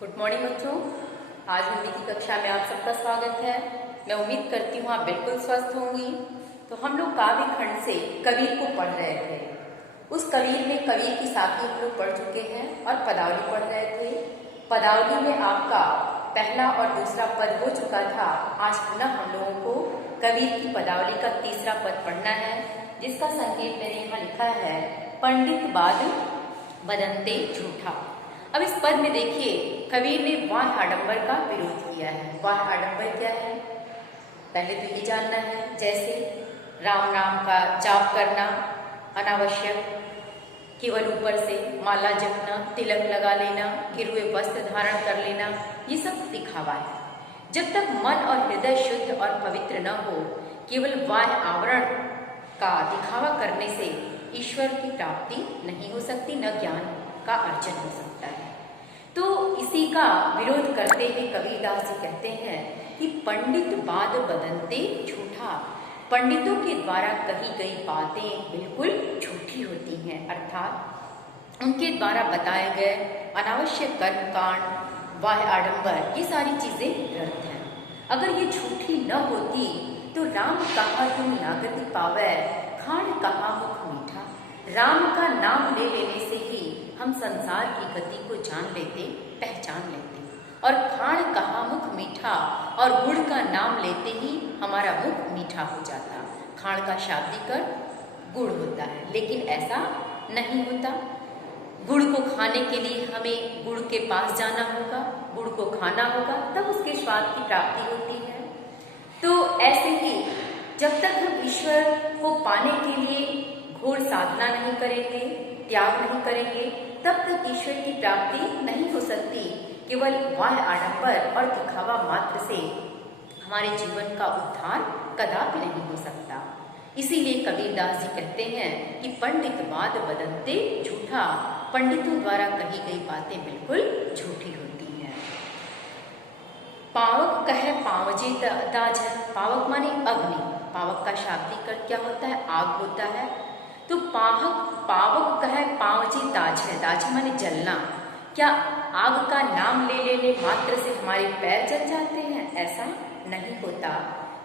Good morning बच्चों। आज हिंदी की कक्षा में आप सबका स्वागत है। मैं उम्मीद करती हूँ आप बिल्कुल स्वस्थ होंगी। तो हम लोग काव्य खंड से कबीर को पढ़ रहे थे। उस कबीर में कबीर की साखी हम लोग पढ़ चुके हैं और पदावली पढ़ रहे थे। पदावली में आपका पहला और दूसरा पद हो चुका था। आज पुनः हम लोगों को कबीर की पदावली का तीसरा पद पढ़ना है, जिसका संकेत मैंने यहाँ लिखा है, पंडित बाद बदनते झूठा। अब इस पद में देखिए, कबीर ने वाह आडंबर का विरोध किया है। वाह आडंबर क्या है, पहले तो ये जानना है। जैसे राम नाम का जाप करना अनावश्यक, केवल ऊपर से माला जपना, तिलक लगा लेना, गिरुए वस्त्र धारण कर लेना, ये सब दिखावा है। जब तक मन और हृदय शुद्ध और पवित्र न हो, केवल वाह आवरण का दिखावा करने से ईश्वर की प्राप्ति नहीं हो सकती, न ज्ञान का अर्जन हो सकता है। तो इसी का विरोध करते हुए कबीरदास जी कहते हैं कि पंडित बाद बदनते झूठा। पंडितों के द्वारा कही गई बातें बिल्कुल झूठी होती हैं, अर्थात उनके द्वारा बताए गए अनावश्यक कर्मकांड, वाह आडंबर, ये सारी चीजें व्यर्थ हैं। अगर ये झूठी न होती तो राम कहा तुम नागति पावै, खान कहा मुख मीठा। राम का नाम ले लेने से ही हम संसार की गति को जान लेते, पहचान लेते। और खान कहा मुख मीठा, और गुड़ का नाम लेते ही हमारा मुख मीठा हो जाता। खान का शाब्दिक अर्थ गुड़ होता है, लेकिन ऐसा नहीं होता। गुड़ को खाने के लिए हमें गुड़ के पास जाना होगा, गुड़ को खाना होगा, तब उसके स्वाद की प्राप्ति होती है। तो ऐसे ही जब तक हम ईश्वर को पाने के लिए घोर साधना नहीं करेंगे, त्याग नहीं करेंगे, तब तक ईश्वर की प्राप्ति नहीं हो सकती। केवल वाह आडंबर और दिखावा मात्र से हमारे जीवन का उद्धार कदापि नहीं हो सकता। इसीलिए कबीरदास जी कहते हैं कि पंडित बाद बदनते झूठा। पंडितों द्वारा कही गई बातें बिल्कुल झूठी होती हैं। पावक कहे पावजे दाज। पावक माने अग्नि। पावक का शाब्दिक अर्थ क्या होता है, आग होता है। तो पावक कहे पावजी ताज है। ताज माने जलना। क्या आग का नाम ले लेने मात्र से हमारे पैर जल जाते हैं? ऐसा नहीं होता।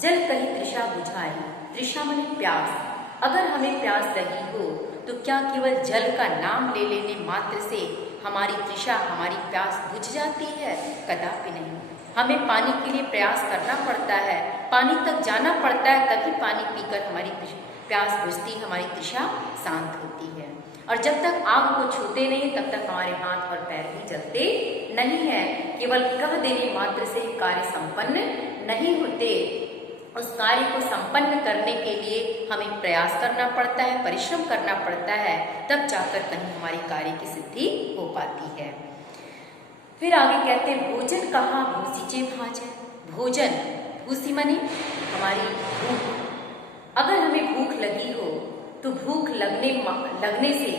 जल कहीं तृषा बुझाए। तृषा माने प्यास। अगर हमें प्यास लगी हो तो क्या केवल जल का नाम ले लेने मात्र से हमारी तृषा, हमारी प्यास बुझ जाती है? कदापि नहीं। हमें पानी के लिए प्रयास करना पड़ता है, पानी तक जाना पड़ता है, तभी पानी पीकर हमारी प्यास बुझती, हमारी तृषा शांत होती है। और जब तक आग को छूते नहीं तब तक हमारे हाथ और पैर भी जलते नहीं है। केवल कह देने मात्र से कार्य संपन्न नहीं होते। उस कार्य को संपन्न करने के लिए हमें प्रयास करना पड़ता है, परिश्रम करना पड़ता है, तब जाकर कहीं हमारी कार्य की सिद्धि हो पाती है। फिर आगे कहते हैं, भोजन कहाँ भूसीचे भाजन। भोजन, भूसी माने हमारी भूख। अगर हमें भूख लगी हो तो भूख लगने से,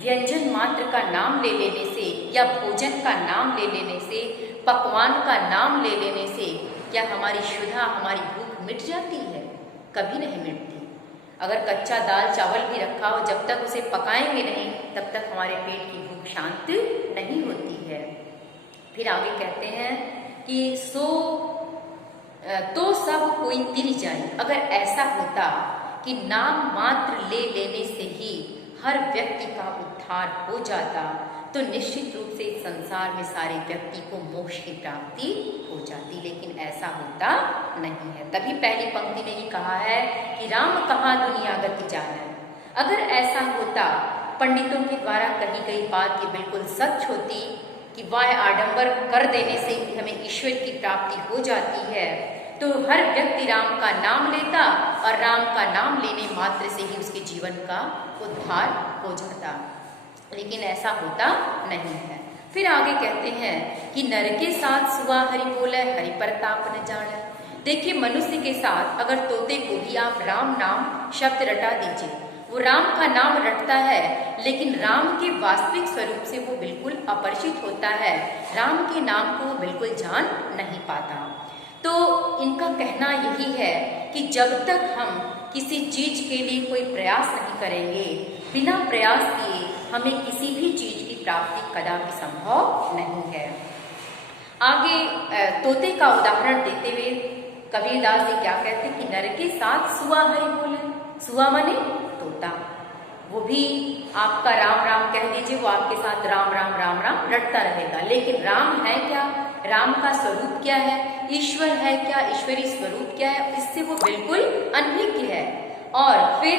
व्यंजन मात्र का नाम ले लेने से, या भोजन का नाम ले लेने से, पकवान का नाम ले लेने से क्या हमारी क्षुधा, हमारी भूख मिट जाती है? कभी नहीं मिटती। अगर कच्चा दाल चावल भी रखा हो, जब तक उसे पकाएंगे नहीं तब तक हमारे पेट की भूख शांत नहीं होती है। फिर आगे कहते हैं कि तो सब कोई तिर जाए। अगर ऐसा होता कि नाम मात्र ले लेने से ही हर व्यक्ति का उद्धार हो जाता, तो निश्चित रूप से संसार में सारे व्यक्ति को मोक्ष की प्राप्ति हो जाती, लेकिन ऐसा होता नहीं है। तभी पहली पंक्ति में ही कहा है कि राम कहाँ दुनिया गति जाने। अगर ऐसा होता, पंडितों के द्वारा कही गई बात ये बिल्कुल सच होती कि वाह आडंबर कर देने से ही हमें ईश्वर की प्राप्ति हो जाती है, तो हर व्यक्ति राम का नाम लेता और राम का नाम लेने मात्र से ही उसके जीवन का उद्धार हो जाता, लेकिन ऐसा होता नहीं है। फिर आगे कहते हैं कि नर के साथ सुआ हरि बोले, हरि प्रताप न जाने। देखिए, मनुष्य के साथ अगर तोते को भी आप राम नाम शब्द रटा दीजिए, वो राम का नाम रटता है, लेकिन राम के वास्तविक स्वरूप से वो बिल्कुल अपरिचित होता है। राम के नाम को वो बिल्कुल जान नहीं पाता। तो इनका कहना यही है कि जब तक हम किसी चीज के लिए कोई प्रयास नहीं करेंगे, बिना प्रयास किए हमें किसी भी चीज की प्राप्ति कदापि संभव नहीं है। आगे तोते का उदाहरण देते हुए कबीरदास जी क्या कहते हैं कि नर के साथ सुआ हरि बोले। सुआ माने तोता, वो भी आपका राम राम कह दीजिए, वो आपके साथ राम राम राम राम रटता रहेगा। लेकिन राम है क्या, राम का स्वरूप क्या है, ईश्वर है क्या, ईश्वरी स्वरूप क्या है, इससे वो बिल्कुल अनभिज्ञ है। और फिर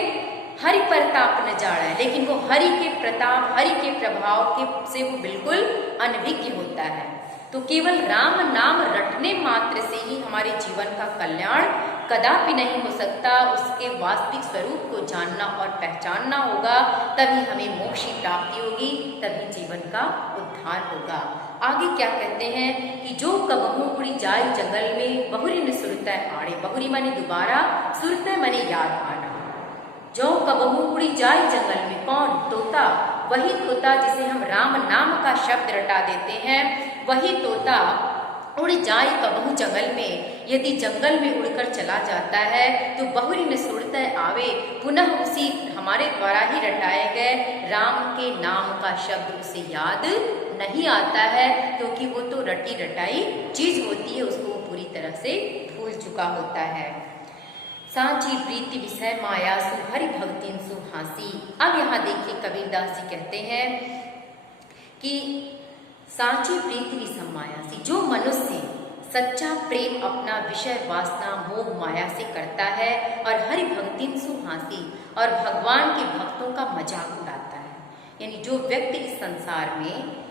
हरि प्रताप न जाड़ा है, लेकिन वो हरि के प्रताप, हरि के प्रभाव के से वो बिल्कुल अनभिज्ञ होता है। तो केवल राम नाम रटने मात्र से ही हमारे जीवन का कल्याण कदापि नहीं हो सकता। उसके वास्तविक स्वरूप को जानना और पहचानना होगा, तभी हमें मोक्ष की प्राप्ति होगी, तभी जीवन का उद्धार होगा। आगे क्या कहते हैं कि जो कबहू उड़ी जाए जंगल में, बहुरी न सुरतै आड़े। बहुरी माने दोबारा, सुरतै माने याद आना। जो कबहू उड़ी जाए जंगल में, कौन, तोता। वही तोता जिसे हम राम नाम का शब्द रटा देते हैं, वही तोता उड़ जाए कबहू जंगल में। यदि जंगल में उड़कर चला जाता है तो बहुरी न सुरतै आवे, पुनः उसी हमारे द्वारा ही रटाए गए राम के नाम का शब्द उसे याद नहीं आता है, क्योंकि वो तो रटी रटाई चीज होती है, उसको पूरी तरह से भूल चुका होता है। सांची प्रीति विषय माया सु हरि भक्तिन सु हासी। अब यहाँ देखिए कबीरदास जी कहते हैं कि सांची प्रीति विषय माया सी, जो मनुष्य सच्चा प्रेम अपना विषय वासना मोह माया से करता है और हरि भक्तिन सु हासी, और भगवान के भक्तों का मजाक उड़ाता है, यानी जो व्यक्ति इस संसार में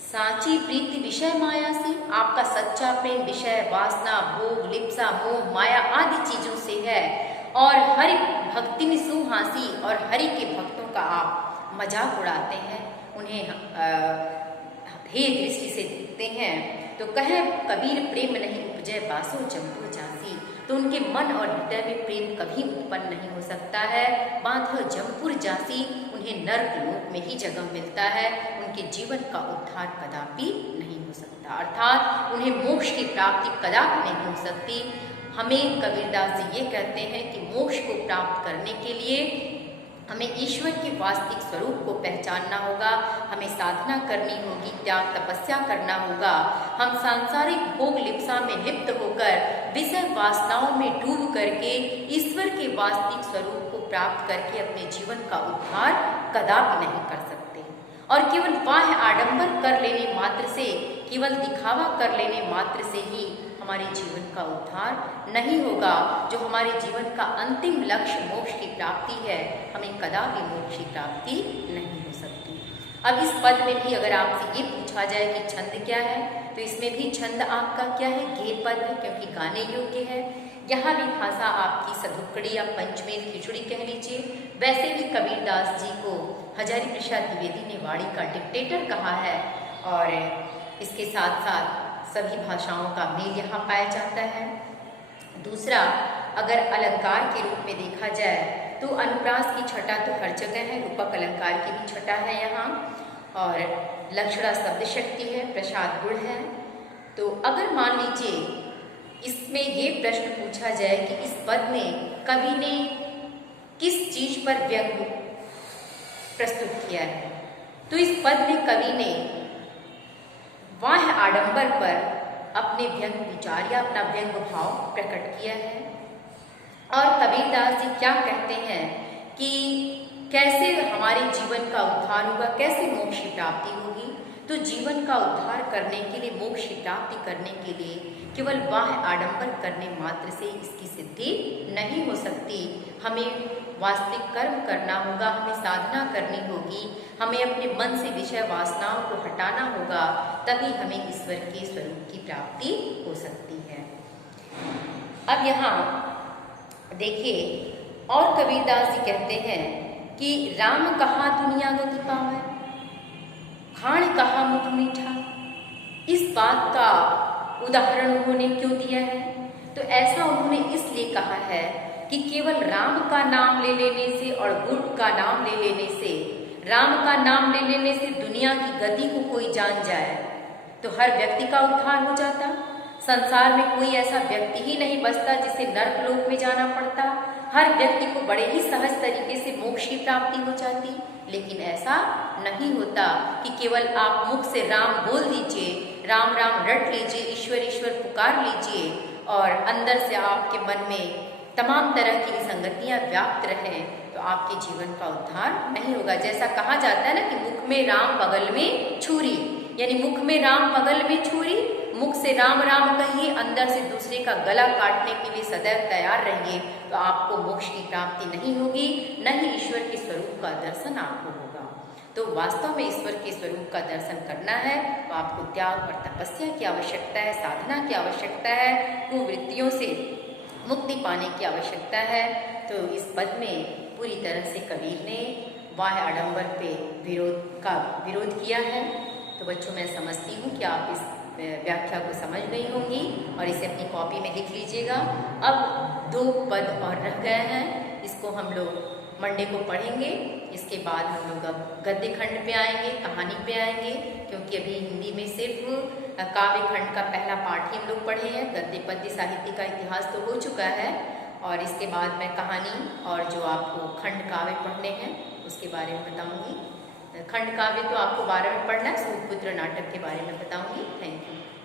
सांची प्रीति विषय माया से, आपका सच्चा प्रेम विषय वासना भोग लिप्सा मोह माया आदि चीजों से है, और हरि भक्ति में सुहासी, और हरि के भक्तों का आप मजाक उड़ाते हैं, उन्हें हे दृष्टि से देखते हैं, तो कहे कबीर प्रेम नहीं उपजय बासो जमपुर जासी। तो उनके मन और हृदय में प्रेम कभी उत्पन्न नहीं हो सकता है। बांधो जमपुर जासी, उन्हें नर्क लोक में ही जगह मिलता है, उनके जीवन का उद्धार कदापि नहीं हो सकता, अर्थात उन्हें मोक्ष की प्राप्ति कदापि नहीं हो सकती। हमें कबीरदास जी ये कहते हैं कि मोक्ष को प्राप्त करने के लिए हमें ईश्वर के वास्तविक स्वरूप को पहचानना होगा, हमें साधना करनी होगी, त्याग तपस्या करना होगा। हम सांसारिक भोग लिप्सा में लिप्त होकर विषय वासनाओं में डूब करके ईश्वर के वास्तविक स्वरूप को प्राप्त करके अपने जीवन का उद्धार कदापि नहीं कर सकते। और केवल बाह्य आडंबर कर लेने मात्र से, केवल दिखावा कर लेने मात्र से ही हमारे जीवन का उद्धार नहीं होगा। जो हमारे जीवन का अंतिम लक्ष्य मोक्ष की प्राप्ति है, हमें कदापि मोक्ष की प्राप्ति नहीं हो सकती। अब इस पद में भी अगर आपसे ये पूछा जाए कि छंद क्या है, तो इसमें भी छंद आपका क्या है, गेय पद है, क्योंकि गाने योग्य है। यहाँ भी भाषा आपकी सधुकड़ी या पंचमेल खिचड़ी कह लीजिए। वैसे भी कबीरदास जी को हजारी प्रसाद द्विवेदी ने वाणी का डिक्टेटर कहा है, और इसके साथ साथ सभी भाषाओं का मेल यहाँ पाया जाता है। दूसरा, अगर अलंकार के रूप में देखा जाए तो अनुप्रास की छटा तो हर जगह है, रूपक अलंकार की भी छटा है यहाँ, और लक्षणा शब्द शक्ति है, प्रसाद गुण है। तो अगर मान लीजिए इसमें ये प्रश्न पूछा जाए कि इस पद में कवि ने किस चीज पर व्यंग प्रस्तुत किया है, तो इस पद में कवि ने बाह्य आडंबर पर अपने व्यंग विचार या अपना व्यंग भाव प्रकट किया है। और कबीरदास जी क्या कहते हैं कि कैसे हमारे जीवन का उद्धार होगा, कैसे मोक्ष की प्राप्ति होगी। तो जीवन का उद्धार करने के लिए, मोक्ष की प्राप्ति करने के लिए केवल बाह्य आडंबर करने मात्र से इसकी सिद्धि नहीं हो सकती। हमें वास्तविक कर्म करना होगा, हमें साधना करनी होगी, हमें अपने मन से विषय वासनाओं को हटाना होगा, तभी हमें ईश्वर के स्वरूप की प्राप्ति हो सकती है। अब यहाँ देखिए, और कबीरदास जी कहते हैं कि राम कहाँ दुनिया गति पावे, खाण कहाँ मुख मीठा। इस बात का उदाहरण उन्होंने क्यों दिया है, तो ऐसा उन्होंने इसलिए कहा है कि केवल राम का नाम ले लेने से और गुण का नाम ले लेने से, राम का नाम ले लेने से दुनिया की गति को कोई जान जाए तो हर व्यक्ति का उद्धार हो जाता। संसार में कोई ऐसा व्यक्ति ही नहीं बचता जिसे नर्क लोक में जाना पड़ता। हर व्यक्ति को बड़े ही सहज तरीके से मोक्ष की प्राप्ति हो जाती। लेकिन ऐसा नहीं होता कि केवल आप मुख से राम बोल दीजिए, राम राम रट लीजिए, ईश्वर ईश्वर पुकार लीजिए और अंदर से आपके मन में तमाम तरह की संगतियां व्याप्त रहें, तो आपके जीवन का उद्धार नहीं होगा। जैसा कहा जाता है ना कि मुख में राम बगल में छुरी, यानी मुख में राम बगल में छुरी, मुख से राम राम कहिए, अंदर से दूसरे का गला काटने के लिए सदैव तैयार रहिए, तो आपको मोक्ष की प्राप्ति नहीं होगी, न ही ईश्वर के स्वरूप का दर्शन आपको होगा। तो वास्तव में ईश्वर के स्वरूप का दर्शन करना है तो आपको त्याग और तपस्या की आवश्यकता है, साधना की आवश्यकता है, कुवृत्तियों से मुक्ति पाने की आवश्यकता है। तो इस पद में पूरी तरह से कबीर ने बाह्य आडंबर पे विरोध किया है। तो बच्चों, मैं समझती हूँ कि आप इस व्याख्या को समझ गई होंगी और इसे अपनी कॉपी में लिख लीजिएगा। अब 2 पद और रह गए हैं, इसको हम लोग मंडे को पढ़ेंगे। इसके बाद हम लोग अब गद्य खंड पे आएंगे, कहानी पे आएंगे, क्योंकि अभी हिंदी में सिर्फ काव्य खंड का पहला पाठ ही हम लोग पढ़े हैं। गद्य पद्य साहित्य का इतिहास तो हो चुका है और इसके बाद मैं कहानी और जो आपको खंड काव्य पढ़ने हैं उसके बारे में बताऊंगी। खंड काव्य तो आपको 12 में पढ़ना है, सूतपुत्र नाटक के बारे में बताऊंगी। Thank you.